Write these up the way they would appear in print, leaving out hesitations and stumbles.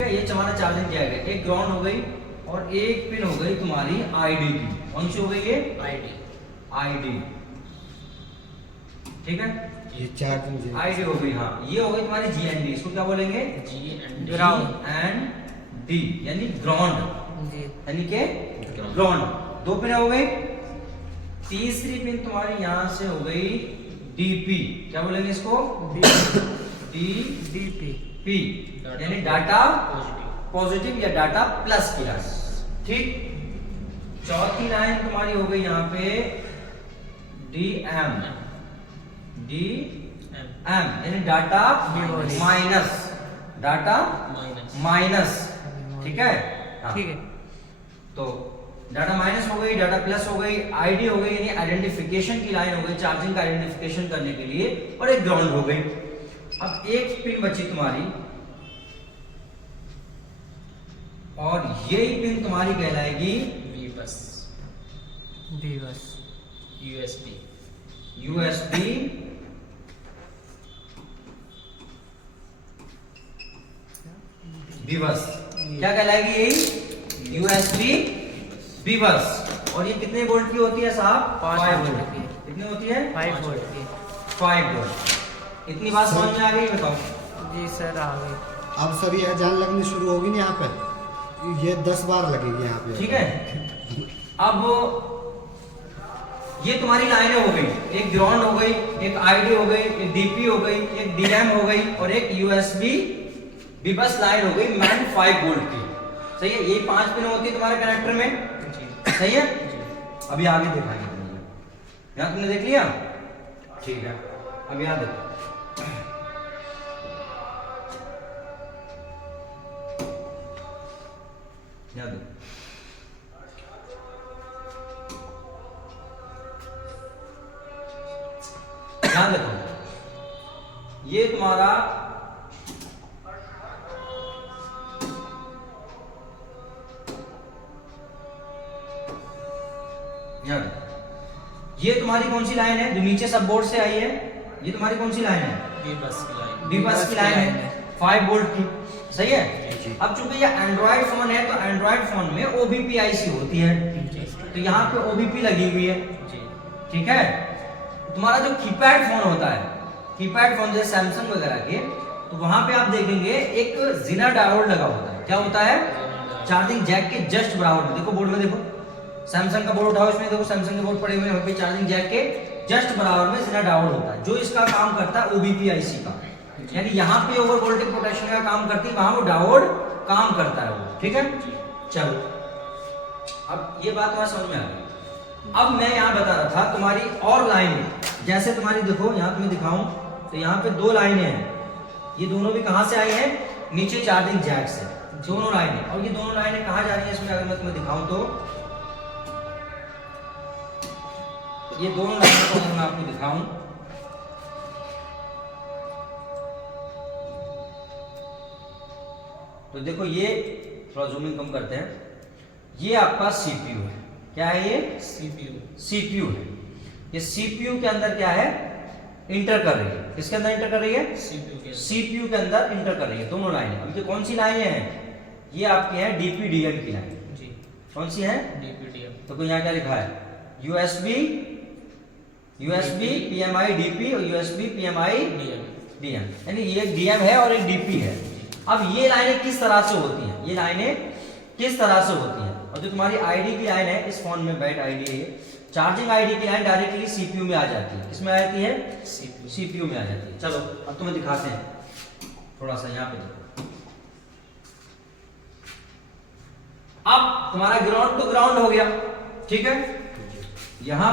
ये हमारा charging Jack है, एक ग्राउंड हो गई और एक पिन हो गई तुम्हारी आईडी की। कौन सी हो गई ये? आईडी। ठीक है, ये चार्जिंग आईडी हो गई। हाँ, ये हो गई तुम्हारी जीएनडी। इसको क्या बोलेंगे? ग्राउंड एंड डी यानी ग्राउंड, जी। यानी के ग्राउंड। दो पिन हो गई। तीसरी पिन तुम्हारी यहां से हो गई डीपी। क्या बोलेंगे इसको? डीपी यानी डाटा पॉजिटिव या डाटा प्लस की लाइन। ठीक। चौथी लाइन तुम्हारी हो गई यहाँ पे डीएम यानी डाटा माइनस, डाटा माइनस। ठीक है, हाँ। ठीक है। तो डाटा माइनस हो गई, डाटा प्लस हो गई, आईडी हो गई यानी आइडेंटिफिकेशन की लाइन हो गई, चार्जिंग का आइडेंटिफिकेशन करने के लिए, और एक ग्राउंड हो गई। अब एक पिन बची तुम्हारी, और यही पिन तुम्हारी कहलाएगी यूएसबी बीबस। क्या कहलाएगी? यही यूएसबी बीबस। और ये कितने वोल्ट की होती है साहब? 5 वोल्ट की। कितनी होती है? 5 वोल्ट की। 5 वोल्ट। इतनी बात समझ में आ गई? बताओ। जी सर, आ गई। अब सर ये अजान लगनी शुरू होगी ना यहाँ पे, ये 10 बार लगेगी यहाँ पे। ठीक है। अब ये तुम्हारी लाइनें हो गई, एक ग्राउंड हो गई, एक आईडी हो गई, एक डीपी हो गई, एक डीएम हो गई, और एक यूएसबी बीबस लाइन हो गई मैन 5 वोल्ट की। सही है, ये 5 पिन होती है तुम्हारे कनेक्टर में। सही है। अभी आगे दिखाएंगे तुमने। यहाँ तुमने देख लिया? ठीक है, अब यहाँ देखो। यहाँ देखो, ध्यान देखो, ये तुम्हारा ध्यान देखो, ये तुम्हारी कौन सी लाइन है जो नीचे सब बोर्ड से आई है? ये तुम्हारी कौन सी लाइन है? बीबस की लाइन है 5 वोल्ट की। सही है। अब चूंकि ये एंड्रॉइड फोन है तो एंड्रॉइड फोन में ओबीपीआईसी होती है, तो यहाँ पे ओबीपी लगी हुई है। ठीक है। तुम्हारा जो कीपैड फोन होता है, कीपैड फोन जैसे सैमसंग वगैरह के, तो वहां पे आप देखेंगे एक जिना डायोड लगा होता है। क्या होता है? चार्जिंग जैक के जस्ट बराबर। देखो बोर्ड में, देखो सैमसंग का बोर्ड उठाओ, इसमें देखो सैमसंग के बोर्ड पड़े हुए हैं, वहां पे चार्जिंग जैक के जस्ट बराबर में जिना डायोड होता है, जो इसका काम करता है ओबीपीआईसी का। यानी यहाँ पे ओवर वोल्टेज प्रोटेक्शन का काम करती है, वहां वो डायोड काम करता है वो। ठीक है। चलो, अब ये बात तुम्हारी समझ में आ गई। अब मैं यहाँ बता रहा था तुम्हारी और लाइनें, जैसे तुम्हारी देखो यहाँ तुम्हें दिखाऊं तो यहाँ पे 2 लाइनें हैं। ये दोनों भी कहां से आई हैं? नीचे चार्जिंग जैक से, दोनों लाइनें। और ये दोनों लाइनें कहां जा रही हैं इसमें अगर मैं तुम्हें दिखाऊं तो ये दोनों लाइनों को अगर मैं आपको दिखाऊं तो देखो, ये थोड़ा जूमिंग कम करते हैं। ये आपका सीपीयू है। क्या है ये? सीपीयू है। ये सीपीयू के अंदर क्या है? इंटर कर रही है। किसके अंदर इंटर कर रही है? सीपीयू के अंदर इंटर कर रही है दोनों लाइनें। अब ये कौन सी लाइनें हैं? ये आपकी है डीपीडीएम की लाइन। कौन सी है? डीपीडीएम। तो यहाँ क्या लिखा है? यूएसबी पीएमआई डीपी और यूएसबी पीएमआई डीएम। यानी ये एक डीएम है और एक डीपी है। अब ये लाइनें किस तरह से होती हैं? ये लाइनें किस तरह से होती हैं? और जो तुम्हारी आईडी की लाइन है, इस फोन में बैठ आईडी है, ये चार्जिंग आईडी की लाइन डायरेक्टली सीपीयू में आ जाती है। किसमें आ जाती है? सीपीयू में आ जाती है। चलो अब तुम्हें दिखाते हैं थोड़ा सा। यहाँ पे देखो, अब तुम्हारा ग्राउंड टू ग्राउंड हो गया। ठीक है। यहां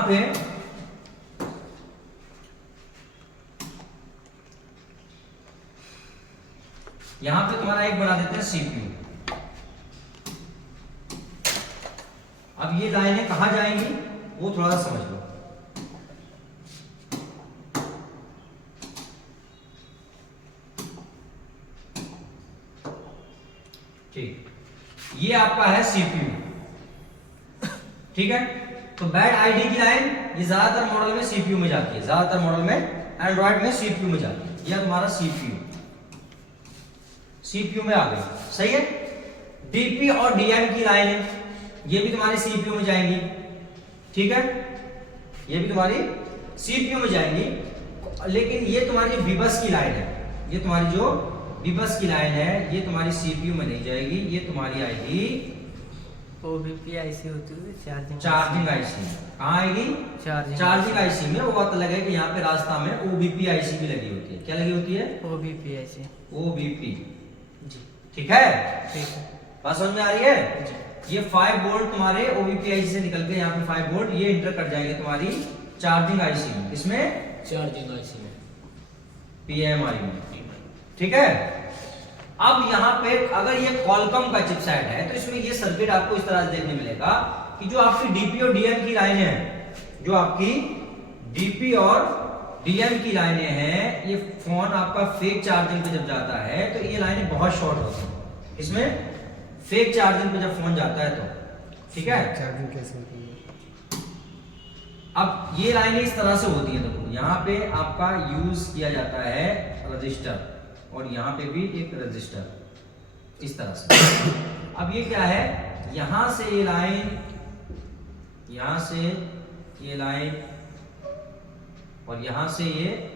पे तुम्हारा एक बना देते हैं सीपीयू। अब ये लाइनें कहां जाएंगी वो थोड़ा सा समझ लो। ठीक, ये आपका है सीपीयू। ठीक है। तो बैड आईडी की लाइन ये ज्यादातर मॉडल में सीपीयू में जाती है, ज्यादातर मॉडल में एंड्रॉइड में सीपीयू में जाती है। यह तुम्हारा सीपीयू सीपीयू में आ गई, सही है। डीपी और डीएम की लाइन है, ये भी तुम्हारी सीपीयू में जाएंगी, ठीक है, ये भी तुम्हारी सीपीयू में जाएंगी। लेकिन ये तुम्हारी विबस की लाइन है, ये तुम्हारी जो विबस की लाइन है ये तुम्हारी सीपीयू में नहीं जाएगी, ये तुम्हारी आएगी ओबीपी आईसी होती है चार्जिंग आईसी। कहाँ आएगी? चार्जिंग आईसी में। वो बात अलग है कि यहाँ पे रास्ता में ओबीपी आईसी भी लगी होती है। क्या लगी होती है? ओबीपी आईसी। ओबीपी, ठीक है, ठीक है, बात समझ में आ रही है? ये 5 वोल्ट तुम्हारे ओबीपी आईसी से निकल के यहाँ पे 5 वोल्ट ये इंटर कर जाएंगे तुम्हारी चार्जिंग आईसी में। इसमें चार्जिंग आईसी में, पीएमआई में, ठीक है। अब यहाँ पे अगर ये कॉलकॉम का चिपसेट है तो इसमें ये सर्किट आपको इस तरह से देखने मिलेगा कि जो आपकी डीपी और डीएम की लाइनें हैं, जो आपकी डीपी और डीएम की लाइनें हैं, ये फोन आपका फेक चार्जिंग पे जब जाता है तो ये लाइनें बहुत शॉर्ट होती हैं। इसमें फेक चार्जिंग पे जब फोन जाता है तो, ठीक है। चार्जिंग कैसे होती है? अब ये लाइनें इस तरह से होती है, देखो यहाँ पे आपका यूज किया जाता है रजिस्टर और यहाँ पे भी एक रजिस्टर इस तरह से। अब ये क्या है, यहां से ये लाइन, यहां से ये लाइन और यहां से ये,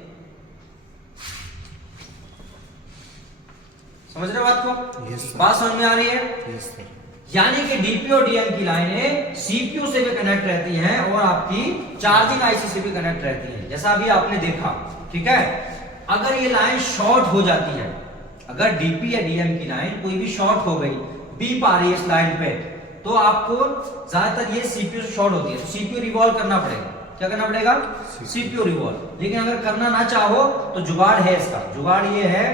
समझ रहे हो बात को? Yes, sir. बात समझ में आ रही है? Yes sir. यानी कि डीपी और डीएम की लाइनें सीपीयू से भी कनेक्ट रहती हैं और आपकी चार्जिंग आईसी से भी कनेक्ट रहती हैं, जैसा अभी आपने देखा, ठीक है। अगर ये लाइन शॉर्ट हो जाती है, अगर डीपी या डीएम की लाइन कोई भी शॉर्ट हो गई, बीप आ रही है इस लाइन पे, तो आपको ज्यादातर ये सीपीयू से शॉर्ट होती है, तो सीपीयू रिवॉल्व करना पड़ेगा। क्या करना पड़ेगा? CPU revolve. लेकिन अगर करना ना चाहो तो जुगाड़ है इसका। जुगाड़ ये है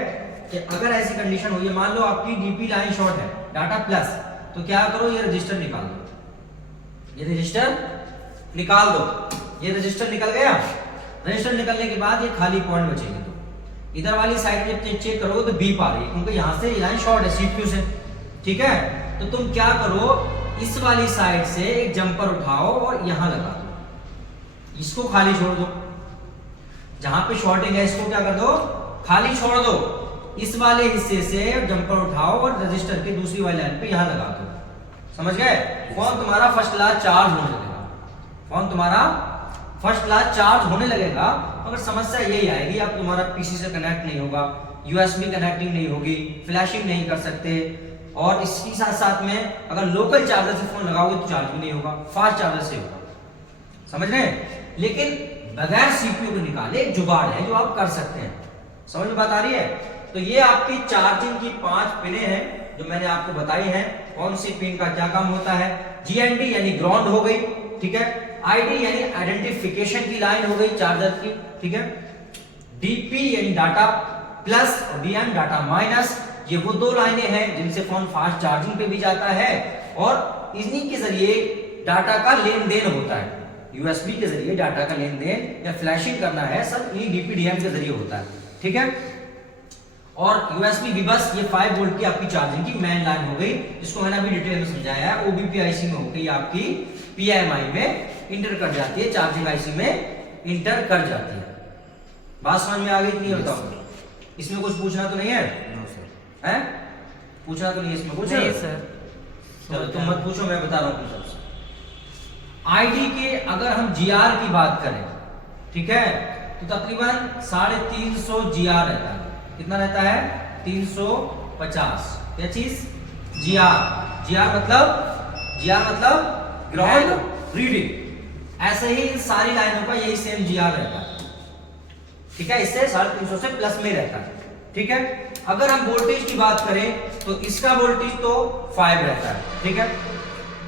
कि अगर ऐसी कंडीशन हुई है, मान लो आपकी डीपी लाइन शॉर्ट है, डाटा प्लस, तो क्या करो, ये रजिस्टर निकाल दो, ये रजिस्टर निकाल दो। ये रजिस्टर निकल गया, रजिस्टर निकलने के बाद ये खाली पॉइंट बचेंगे। तो इधर वाली साइड में चेक करोगे तो बीप आ रही है, क्योंकि यहां से लाइन शॉर्ट है सीपीयू से, ठीक है। तो तुम क्या करो, इस वाली साइड से एक जंपर उठाओ और यहां लगा दो, इसको खाली छोड़ दो। जहां पे शॉर्टिंग है इसको क्या कर दो, खाली छोड़ दो। इस वाले हिस्से से जंपर उठाओ और रजिस्टर के दूसरी वाली लाइन पे यहां लगा दो। समझ गए? फोन तुम्हारा फर्स्ट क्लास चार्ज होने लगेगा, फोन तुम्हारा फर्स्ट क्लास चार्ज होने लगेगा। मगर समस्या यही आएगी, अब तुम्हारा पीसी से कनेक्ट नहीं होगा, यूएसबी कनेक्टिंग नहीं होगी, फ्लैशिंग नहीं कर सकते, और इसके साथ साथ में अगर लोकल चार्जर से फोन लगाओगे तो चार्ज भी नहीं होगा, फास्ट चार्जर से होगा। समझ रहे हैं? लेकिन बगैर सीपीयू को निकाले एक जुगाड़ है जो आप कर सकते हैं। समझ में बात आ रही है? तो ये आपकी चार्जिंग की 5 पिनें हैं जो मैंने आपको बताई हैं, कौन सी पिन का क्या काम होता है। जीएनडी यानी ग्राउंड हो गई, ठीक है। आईडी यानी आइडेंटिफिकेशन की लाइन हो गई चार्जर की, ठीक है। डीपी यानी डाटा प्लस और डीएम डाटा माइनस, ये वो 2 लाइनें हैं जिनसे फोन फास्ट चार्जिंग पे भी जाता है और इन्हीं के जरिए डाटा का लेन देन होता है। यूएसबी के जरिए डाटा का लेन देन या फ्लैशिंग करना है, सब इन्हीं डीपी डीएम के जरिए होता है, ठीक है। और यूएसबी भी बस ये 5 वोल्ट की आपकी चार्जिंग की मेन लाइन हो गई, जिसको मैंने अभी डिटेल में समझाया है। ओबीपी आईसी में होकर आपकी पीएमआई में इंटर कर जाती है, चार्जिंग आईसी में इंटर कर जाती है। बात समझ में आ गई? क्लियर बताओ, इसमें कुछ पूछना तो नहीं है? No sir. हैं? पूछना तो नहीं है इसमें कुछ? नहीं सर। चलो तुम मत पूछो, मैं बता रहा हूँ सबसे। आईडी के अगर हम जीआर की बात करें, ठीक है, तो तकरीबन 350 जीआर रहता है। कितना रहता है? 350। क्या चीज? जीआर। जीआर मतलब ग्राउंड रीडिंग। ऐसे ही इन सारी लाइनों का यही सेम जीआर रहता है, ठीक है। इससे 350 से प्लस में रहता है, ठीक है। अगर हम वोल्टेज की बात करें तो इसका वोल्टेज तो 5 रहता है, ठीक है।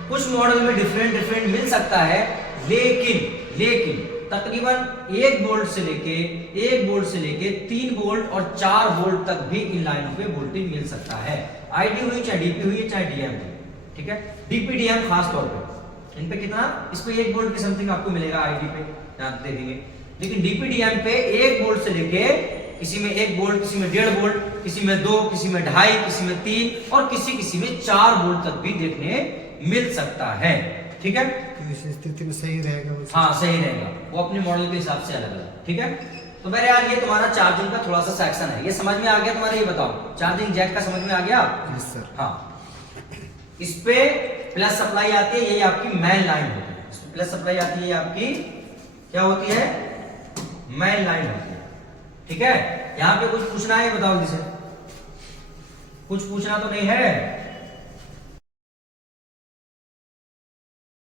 कुछ मॉडल में डिफरेंट मिल सकता है, लेकिन तकरीबन 1 वोल्ट से लेके 3 वोल्ट और 4 वोल्ट तक भी इन लाइनों पे वोल्टेज मिल सकता है। आईडी हुई चाहे डीपी हुई चाहे डीएम हुई, ठीक है। डीपी डीएम खास तौर पे इन पे कितना, इस पे 1 वोल्ट की समथिंग आपको मिलेगा आईडी पे, आप देखेंगे। लेकिन डीपी डीएम पे 1 वोल्ट से लेके किसी में 1 वोल्ट, किसी में 1.5 वोल्ट, किसी में 2, किसी में 2.5, किसी में 3 और किसी में 4 वोल्ट तक भी देखने मिल सकता है, ठीक है। तो इस स्थिति में सही रहेगा वो? हाँ सही रहेगा, वो अपने मॉडल के हिसाब से अलग अलग, ठीक है। तो तो मेरे यार ये तुम्हारा चार्जिंग का थोड़ा सा सेक्शन है, ये समझ में आ गया तुम्हारे? ये बताओ, चार्जिंग जैक का समझ में आ गया? Yes sir. हाँ, इस पे प्लस सप्लाई आती है, यही आपकी मेन लाइन होती है। इस पे प्लस सप्लाई आती है, ये आपकी क्या होती है? मेन लाइन होती है। ठीक है, यहाँ पे कुछ पूछना है बताओ, जिसे कुछ पूछना तो नहीं है?